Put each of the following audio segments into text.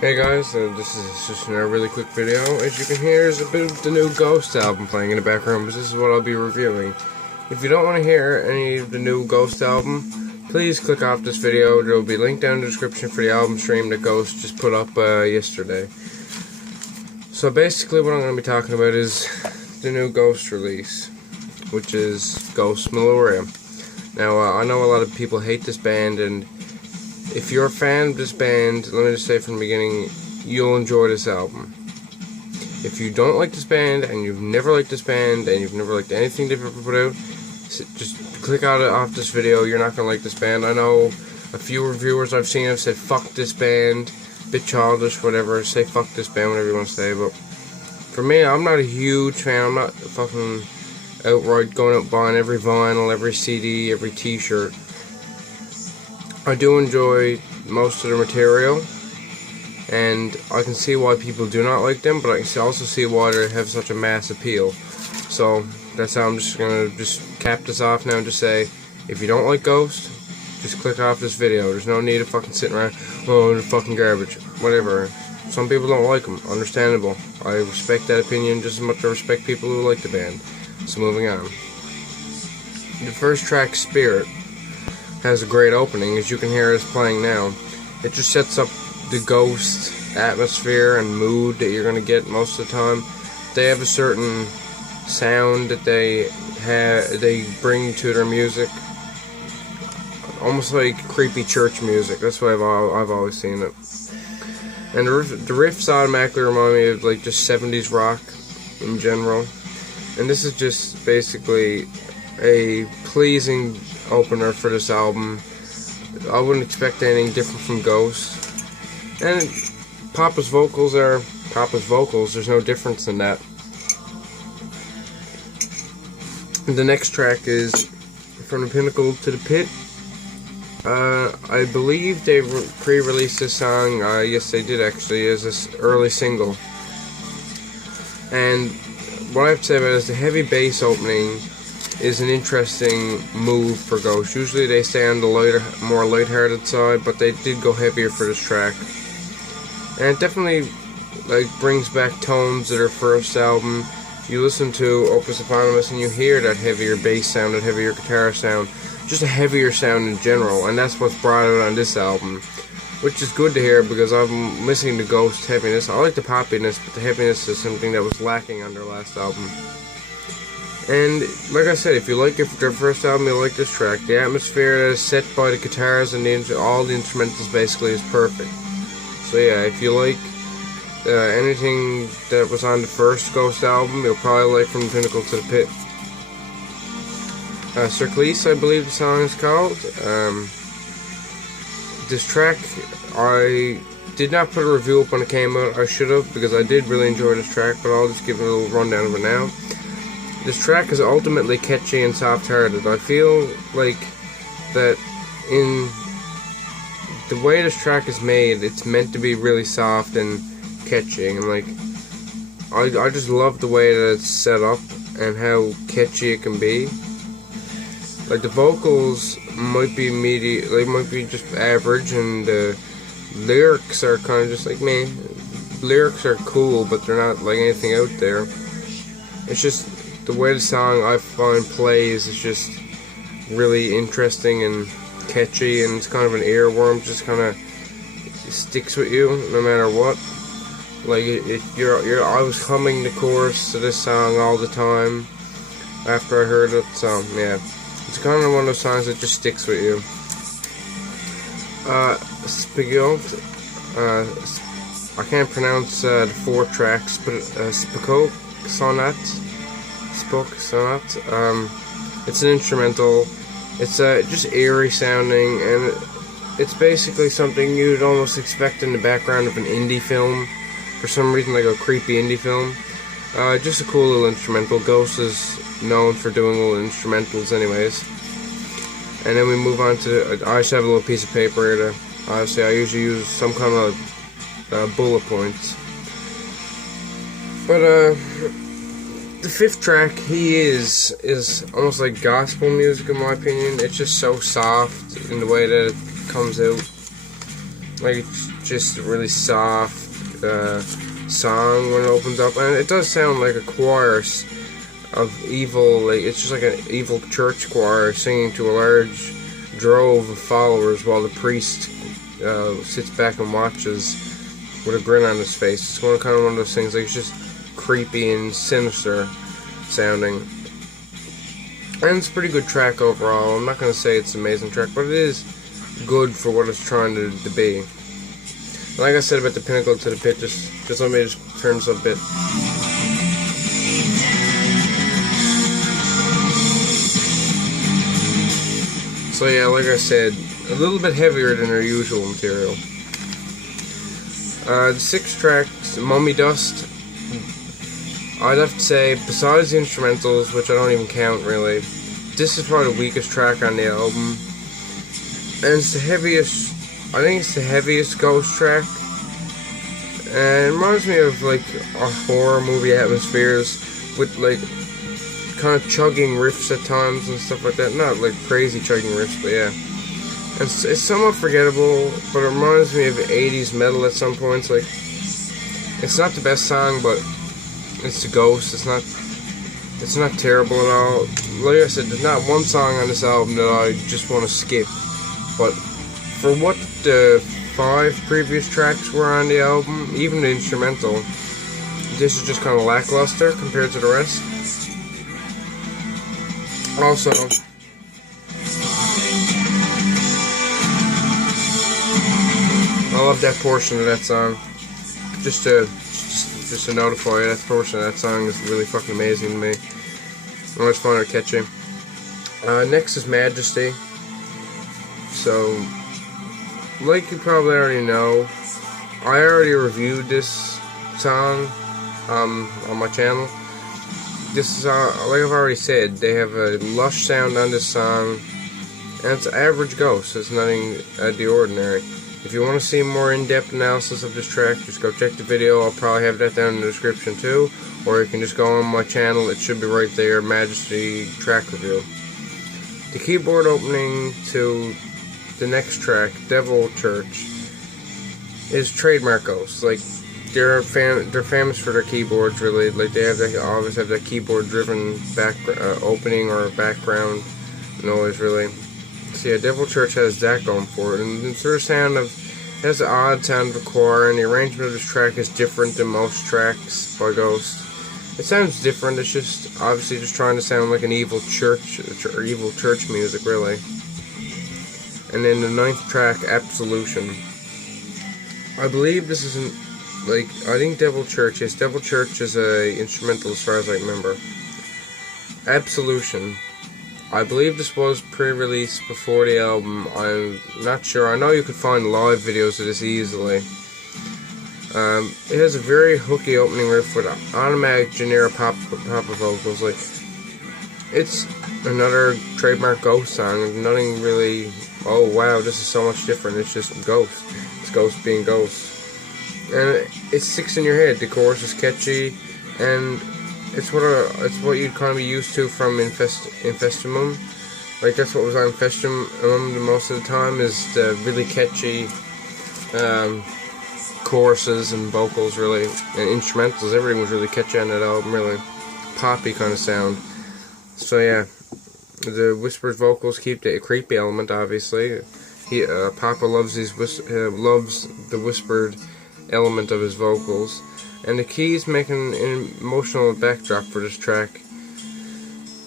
Hey guys, this is just a really quick video. As you can hear, there's a bit of the new Ghost album playing in the background, but this is what I'll be reviewing. If you don't want to hear any of the new Ghost album, please click off this video. There will be a link down in the description for the album stream that Ghost just put up yesterday. So basically what I'm going to be talking about is the new Ghost release, which is Ghost Meliora. Now, I know a lot of people hate this band, and if you're a fan of this band, let me just say from the beginning, you'll enjoy this album. If you don't like this band, and you've never liked this band, and you've never liked anything they've ever put out, just click out off this video. You're not going to like this band. I know a few reviewers I've seen have said, fuck this band, bit childish, whatever, say fuck this band, whatever you want to say, but for me, I'm not a huge fan. I'm not fucking outright going out buying every vinyl, every CD, every t-shirt. I do enjoy most of their material, and I can see why people do not like them, but I can also see why they have such a mass appeal. So that's how I'm just gonna cap this off now and just say, if you don't like Ghost, just click off this video. There's no need of fucking sitting around, oh, they're fucking garbage, whatever. Some people don't like them, understandable. I respect that opinion just as much as I respect people who like the band. So moving on. The first track, Spirit, has a great opening, as you can hear us playing now. It just sets up the Ghost atmosphere and mood that you're going to get most of the time. They have a certain sound that they bring to their music, almost like creepy church music. That's why I've always seen it. And the riffs automatically remind me of like just 70s rock in general. And this is just basically a pleasing opener for this album. I wouldn't expect anything different from Ghost. And Papa's vocals are Papa's vocals. There's no difference in that. And the next track is From the Pinnacle to the Pit. I believe they pre-released this song. Yes, they did actually, as this early single. And what I have to say about it is the heavy bass opening is an interesting move for Ghost. Usually they stay on the more lighthearted side, but they did go heavier for this track. And it definitely brings back tones of their first album. You listen to Opus Eponymous and you hear that heavier bass sound, that heavier guitar sound, just a heavier sound in general, and that's what's brought out on this album, which is good to hear because I'm missing the Ghost heaviness. I like the poppiness, but the heaviness is something that was lacking on their last album. And like I said, if you like their first album, you'll like this track. The atmosphere that is set by the guitars and all the instrumentals basically is perfect. So yeah, if you like anything that was on the first Ghost album, you'll probably like From the Pinnacle to the Pit. Circlise, I believe the song is called. This track, I did not put a review up when it came out. I should have, because I did really enjoy this track, but I'll just give it a little rundown of it now. This track is ultimately catchy and soft-hearted. I feel like that in the way this track is made, it's meant to be really soft and catchy. And I just love the way that it's set up and how catchy it can be. Like the vocals might be might be just average, and the lyrics are kind of just like meh. Lyrics are cool, but they're not like anything out there. It's just the way the song I find plays is just really interesting and catchy, and it's kind of an earworm. Just kind of sticks with you no matter what. Like I was humming the chorus to this song all the time after I heard it. So yeah, it's kind of one of those songs that just sticks with you. Spigot. I can't pronounce the 4 tracks, but Spigot Sonat. It's an instrumental. It's just eerie sounding, and it's basically something you'd almost expect in the background of an indie film. For some reason, like a creepy indie film. Just a cool little instrumental. Ghost is known for doing little instrumentals anyways. And then we move on to, I just have a little piece of paper here to, obviously I usually use some kind of bullet points. But the 5th track, is almost like gospel music in my opinion. It's just so soft in the way that it comes out. Like, it's just a really soft song when it opens up, and it does sound like a chorus of evil, like it's just like an evil church choir singing to a large drove of followers while the priest sits back and watches with a grin on his face. It's kind of one of those things, like it's just creepy and sinister sounding. And it's a pretty good track overall. I'm not going to say it's an amazing track, but it is good for what it's trying to be. Like I said about the pinnacle to the pit, just let me just turn this up a bit. So yeah, like I said, a little bit heavier than their usual material. The 6 tracks, Mummy Dust, I'd have to say, besides the instrumentals, which I don't even count really, this is probably the weakest track on the album. And it's the heaviest, I think it's the heaviest Ghost track. And it reminds me of like a horror movie atmospheres with like kind of chugging riffs at times and stuff like that. Not like crazy chugging riffs, but yeah. It's somewhat forgettable, but it reminds me of 80s metal at some points. Like, it's not the best song, but it's the Ghost. It's not terrible at all. Like I said, there's not one song on this album that I just want to skip. But for what the 5 previous tracks were on the album, even the instrumental, this is just kind of lackluster compared to the rest. Also, I love that portion of that song. Just to notify you, that portion of that song is really fucking amazing to me. I always find it catchy. Next is Majesty. So, like you probably already know, I already reviewed this song on my channel. This is, like I've already said, they have a lush sound on this song, and it's average Ghost. It's nothing out of the ordinary. If you want to see more in-depth analysis of this track, just go check the video. I'll probably have that down in the description too, or you can just go on my channel. It should be right there, Majesty track review. The keyboard opening to the next track, Devil Church, is trademark Ghost. Like, they're famous for their keyboards, really. Like, they always have that keyboard-driven opening or background noise, really. So yeah, Devil Church has that going for it, and the sort of sound of, it has the odd sound of a choir, and the arrangement of this track is different than most tracks by Ghost. It sounds different. It's just obviously just trying to sound like an evil church or evil church music, really. And then the 9th track, Absolution. I believe this isn't, like, I think Devil Church is a instrumental as far as I remember. Absolution. I believe this was pre-released before the album. I'm not sure. I know you could find live videos of this easily. It has a very hooky opening riff with automatic generic pop vocals. Like, it's another trademark Ghost song. Nothing really, oh wow, this is so much different. It's just Ghost. It's Ghost being Ghost. And it sticks in your head. The chorus is catchy, and it's what you'd kind of be used to from Infestimum. Like, that's what was on Infestimum most of the time, is the really catchy choruses and vocals, really, and instrumentals. Everything was really catchy on that album, really poppy kind of sound. So yeah, the whispered vocals keep the creepy element, obviously. Papa loves loves the whispered element of his vocals. And the keys make an emotional backdrop for this track.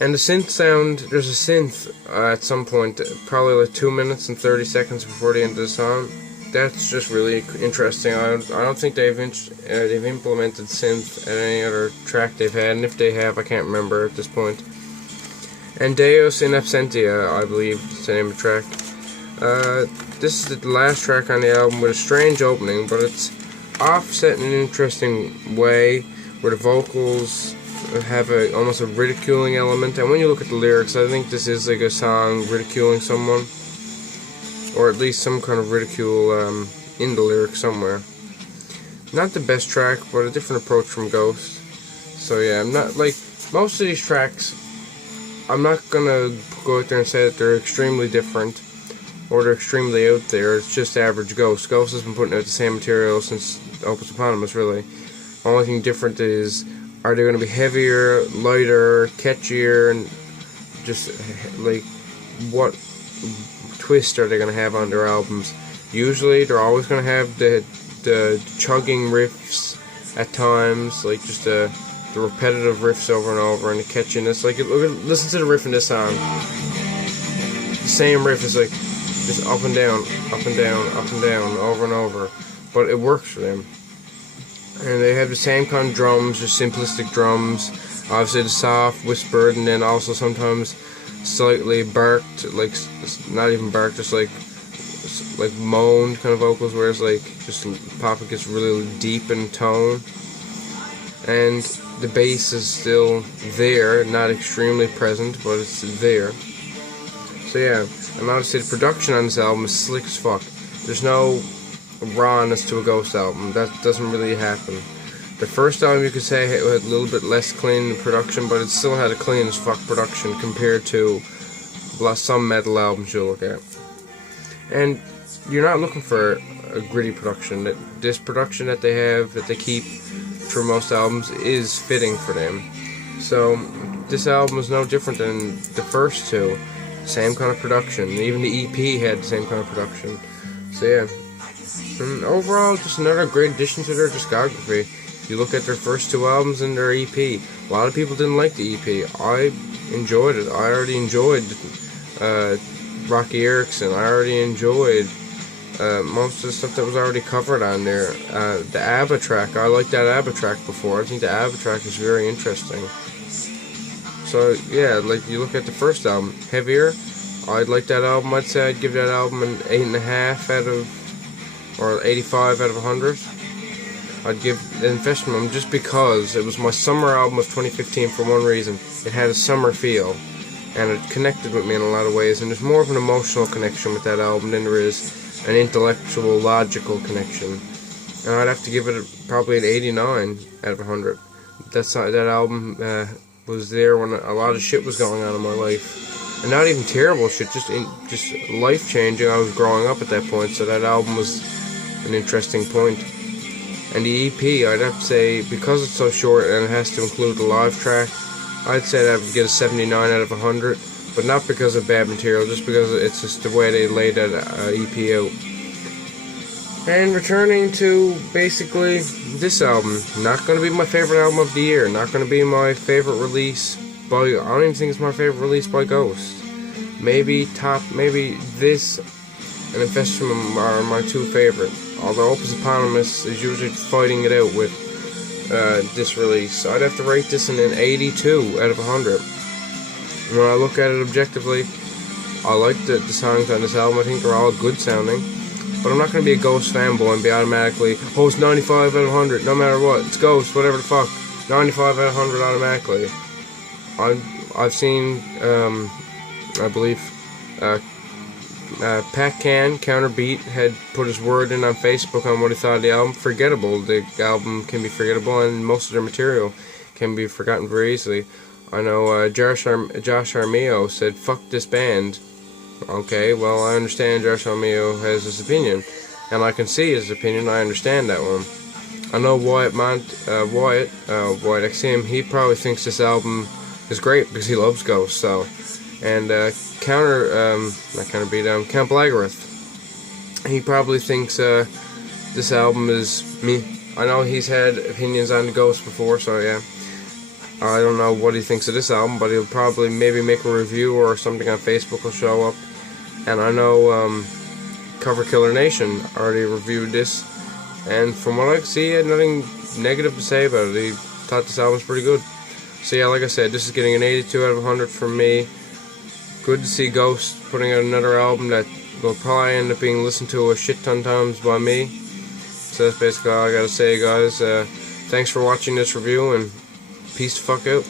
And the synth sound, there's a synth at some point, probably like 2 minutes and 30 seconds before the end of the song. That's just really interesting. I don't think they've implemented synth at any other track they've had, and if they have, I can't remember at this point. And Deus in Absentia, I believe, is the name of the track. This is the last track on the album with a strange opening, but it's offset in an interesting way, where the vocals have almost a ridiculing element. And when you look at the lyrics, I think this is like a song ridiculing someone, or at least some kind of ridicule in the lyrics somewhere. Not the best track, but a different approach from Ghost. So yeah, I'm not, like, most of these tracks, I'm not gonna go out there and say that they're extremely different, or they're extremely out there. It's just average Ghost. Ghost has been putting out the same material since Opus Eponymous, really. Only thing different is, are they going to be heavier, lighter, catchier, and just like what twist are they going to have on their albums? Usually, they're always going to have the chugging riffs at times, like just the repetitive riffs over and over, and the catchiness. Like, listen to the riff in this song. The same riff is like just up and down, up and down, up and down, over and over. But it works for them. And they have the same kind of drums, just simplistic drums. Obviously the soft, whispered, and then also sometimes slightly barked, like not even barked, just like moaned kind of vocals, where it's like just Papa gets really deep in tone. And the bass is still there, not extremely present, but it's there. So yeah, and obviously the production on this album is slick as fuck. There's no rawness to a Ghost album. That doesn't really happen. The first album, you could say, had a little bit less clean production, but it still had a clean as fuck production compared to some metal albums you'll look at. And you're not looking for a gritty production. This production that they have, that they keep for most albums, is fitting for them. So this album is no different than the first two. Same kind of production. Even the EP had the same kind of production. So yeah. And overall, just another great addition to their discography. You look at their first two albums and their EP. A lot of people didn't like the EP. I enjoyed it. I already enjoyed Rocky Erickson. I already enjoyed most of the stuff that was already covered on there. The ABBA track, I liked that ABBA track before. I think the ABBA track is very interesting. So yeah, like you look at the first album, Heavier, I'd like that album. I'd say I'd give that album an 8.5 out of, or 85 out of 100. I'd give the Infestimum just because it was my summer album of 2015 for one reason. It had a summer feel, and it connected with me in a lot of ways, and there's more of an emotional connection with that album than there is an intellectual, logical connection. And I'd have to give it probably an 89 out of 100. That album was there when a lot of shit was going on in my life. And not even terrible shit, just life-changing. I was growing up at that point, so that album was an interesting point. And the EP, I'd have to say, because it's so short and it has to include a live track, I'd say that would get a 79 out of 100, but not because of bad material, just because it's just the way they laid that EP out. And returning to basically this album, not going to be my favorite album of the year, not going to be my favorite release by, I don't even think it's my favorite release by Ghost. Maybe this and Infestimum are my two favorite. Although Opus Eponymous is usually fighting it out with this release. I'd have to rate this in an 82 out of 100. When I look at it objectively, I like the songs on this album. I think they're all good sounding. But I'm not going to be a Ghost fanboy and be automatically, oh, it's 95 out of 100, no matter what. It's Ghost, whatever the fuck. 95 out of 100 automatically. I've seen, I believe, Pat Can, Counterbeat, had put his word in on Facebook on what he thought of the album. Forgettable. The album can be forgettable, and most of their material can be forgotten very easily. I know Josh Armio said, fuck this band. Okay, well, I understand Josh Armio has his opinion, and I can see his opinion. I understand that one. I know Wyatt XM, he probably thinks this album is great because he loves Ghost, so. And Count Blagareth, he probably thinks this album is me. I know he's had opinions on the Ghost before, so yeah. I don't know what he thinks of this album, but he'll probably maybe make a review or something on Facebook will show up. And I know Cover Killer Nation already reviewed this, and from what I can see, he had nothing negative to say about it. He thought this album was pretty good. So yeah, like I said, this is getting an 82 out of 100 from me. Good to see Ghost putting out another album that will probably end up being listened to a shit ton times by me. So that's basically all I gotta say, guys. Thanks for watching this review, and peace the fuck out.